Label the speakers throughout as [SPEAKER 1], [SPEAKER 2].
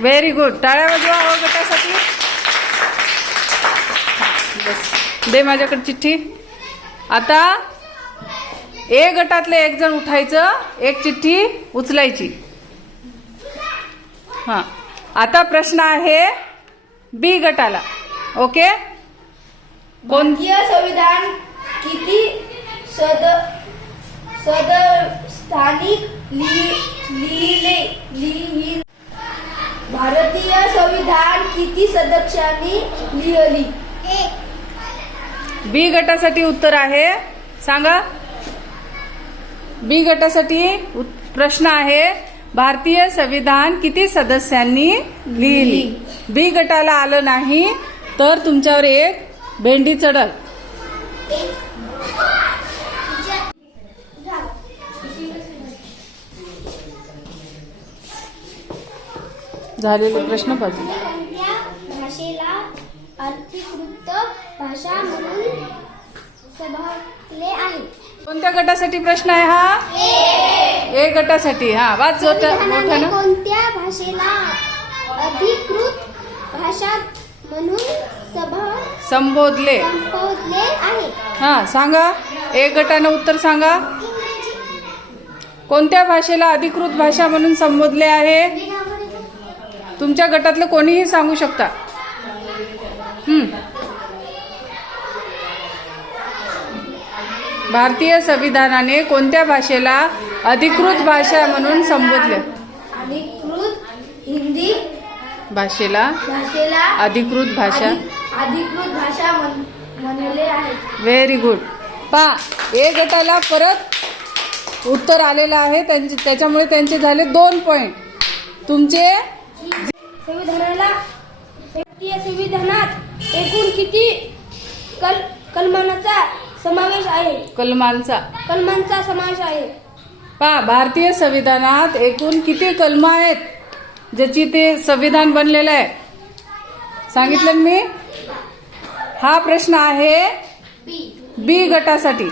[SPEAKER 1] Very good टाळ्या वाजवा हो गटासाठी बस. दे माझ्याकडे चिठ्ठी. आता ए गटातले एक जण उठायचं एक चिठ्ठी उचलायची. हां. आता प्रश्न आहे बी गटाला. ओके
[SPEAKER 2] भारतीय संविधान किती सद सद स्थानिक लिहिले लिहिले भारतीय संविधान किती सदस्यांनी लिहिली?
[SPEAKER 1] बी गटासाठी उत्तर आहे. सांगा. बी गटासाठी प्रश्न आहे भारतीय संविधान किती सदस्यांनी लिहिली. बी गटाला आलं नाही तर तुमच्यावर एक भेंडी चढल. झालेले प्रश्न पाहिजे
[SPEAKER 3] कोणत्या भाषेला अधिकृत भाषा म्हणून सभागले आहे.
[SPEAKER 1] कोणत्या गटासाठी प्रश्न आहे हा? ए. गटासाठी. हा वाच मोठ्यानं
[SPEAKER 3] कोणत्या भाषेला अधिकृत भाषा म्हणून सभा
[SPEAKER 1] संबोधले.
[SPEAKER 3] संबोधले आहे?
[SPEAKER 1] हा सांगा. एक गटानं उत्तर सांगा. कोणत्या भाषेला अधिकृत भाषा म्हणून संबोधले आहे? तुमच्या गटातलं कोणीही सांगू शकता. भारतीय संविधानाने कोणत्या भाषेला अधिकृत भाषा म्हणून संबोधले?
[SPEAKER 2] अधिकृत हिंदी
[SPEAKER 1] भाषेला
[SPEAKER 2] भाषेला
[SPEAKER 1] अधिकृत भाषा.
[SPEAKER 2] अधि- अधिकृत भाषा म्हण- म्हणले आहे.
[SPEAKER 1] व्हेरी गुड पा ए गटाला परत उत्तर आलेलं आहे. त्यांचे त्याच्यामुळे त्यांचे झाले दोन पॉइंट तुमचे
[SPEAKER 2] संविधानाला भारतीय संविधानात एकूण किती कल कलमांचा समावेश आहे?
[SPEAKER 1] कलमांचा.
[SPEAKER 2] कलमांचा समावेश आहे.
[SPEAKER 1] पा भारतीय संविधानात एकूण किती कलम आहेत ज्याची ते संविधान बनलेलं आहे? सांगितलं ना मी? हा प्रश्न आहे बी गटासाठी.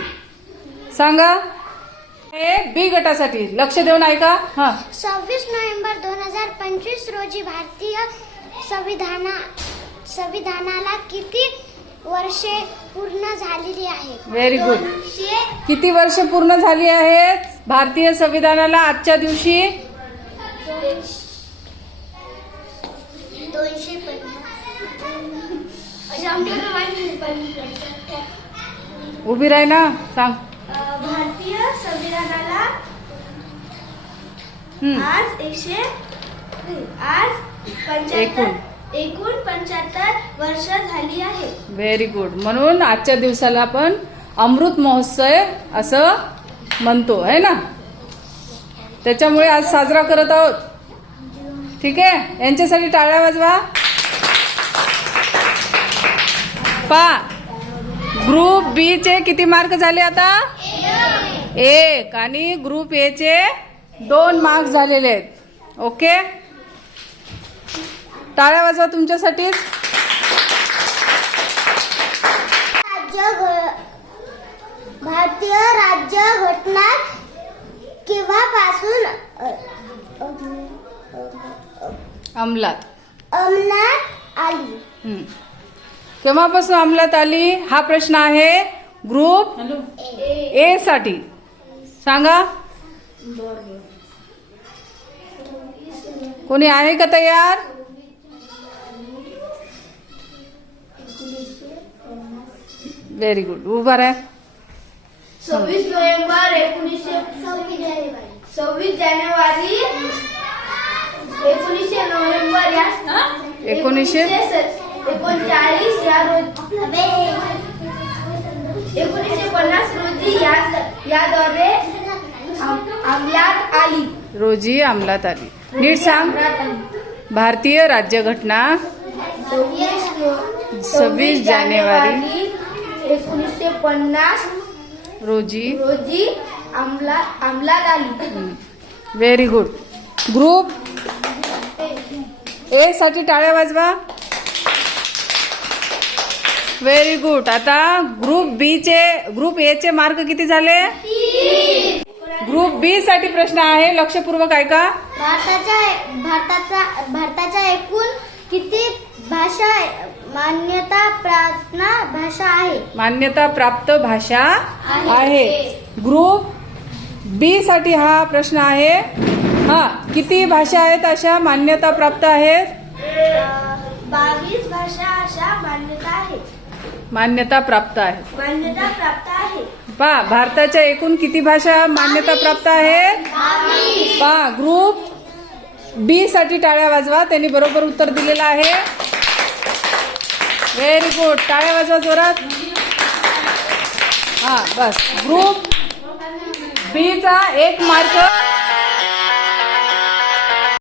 [SPEAKER 1] सांगा. हे बी गटासाठी. लक्ष देऊन ऐका. हा.
[SPEAKER 3] सव्वीस नोव्हेंबर दोन हजार पंचवीस रोजी भारतीय संविधाना संविधानाला किती वर्षे पूर्ण झालेली आहेत?
[SPEAKER 1] व्हेरी गुड
[SPEAKER 3] दोनशे
[SPEAKER 1] किती वर्ष पूर्ण झाली आहेत? भारतीय संविधानाला आजच्या दिवशी?
[SPEAKER 3] दोनशे
[SPEAKER 1] उभी राही ना. सांग.
[SPEAKER 2] संविधानाला. आज एकशे आज पंच्याहत्तर एकूण. पंच्याहत्तर वर्ष झाली आहे.
[SPEAKER 1] व्हेरी गुड म्हणून आजच्या दिवसाला आपण अमृत महोत्सव असं म्हणतो है ना? त्याच्यामुळे आज साजरा करत आहोत. ठीक आहे? यांच्यासाठी टाळ्या वाजवा. पा ग्रुप बी चे किती मार्क झाले आता? एक आणि ग्रुप ए चे दोन मार्क्स झालेले आहेत. ओके टाळ्या वाजवा तुमच्यासाठीच
[SPEAKER 3] भारतीय राज्य घटना केव्हापासून
[SPEAKER 1] अंमलात.
[SPEAKER 3] अंमलात आली?
[SPEAKER 1] हं. केव्हापासून अंमलात आली? हा प्रश्न आहे ग्रुप ए साठी. सांगा। कोणी आहे का तयार? व्हेरी गुड उभा राहा.
[SPEAKER 2] सव्वीस नोव्हेंबर एकोणीसशे सव्वीस जानेवारी एकोणीसशे नोव्हेंबर या
[SPEAKER 1] एकोणीसशे?
[SPEAKER 2] एकोणचाळीस या रोजी एकोणीसशे पन्नास रोजी या याद्वारे अंमलात आली.
[SPEAKER 1] रोजी अंमलात आली. नीट सांग. भारतीय राज्यघटना सव्वीस जानेवारी
[SPEAKER 2] एकोणीसशे पन्नास.
[SPEAKER 1] रोजी?
[SPEAKER 2] रोजी अंमलात अंमलात आली.
[SPEAKER 1] व्हेरी गुड ग्रुप ए साठी टाळ्या वाजवा. व्हेरी गुड आता ग्रुप बी चे ग्रुप ए चे मार्क किती झाले? ग्रुप बी साठी प्रश्न आहे. लक्षपूर्वक ऐका.
[SPEAKER 3] भारताच्या भारताचा भारताच्या एकूण किती भाषा मान्यता प्रार्थना भाषा आहे?
[SPEAKER 1] मान्यता प्राप्त भाषा आहे. ग्रुप बी साठी हा प्रश्न आहे. हा किती भाषा आहेत अशा मान्यता प्राप्त आहेत?
[SPEAKER 3] बावीस भाषा अशा मान्यता आहेत.
[SPEAKER 1] मान्यता प्राप्त आहे.
[SPEAKER 3] मान्यता प्राप्त आहे.
[SPEAKER 1] पा भारताच्या एकूण किती भाषा मान्यता प्राप्त आहेत पा ग्रुप बी साठी टाळ्या वाजवा त्यांनी बरोबर उत्तर दिलेलं आहे. व्हेरी गुड टाळ्या वाजवा जोरात. हा बस. ग्रुप बी चा एक मार्क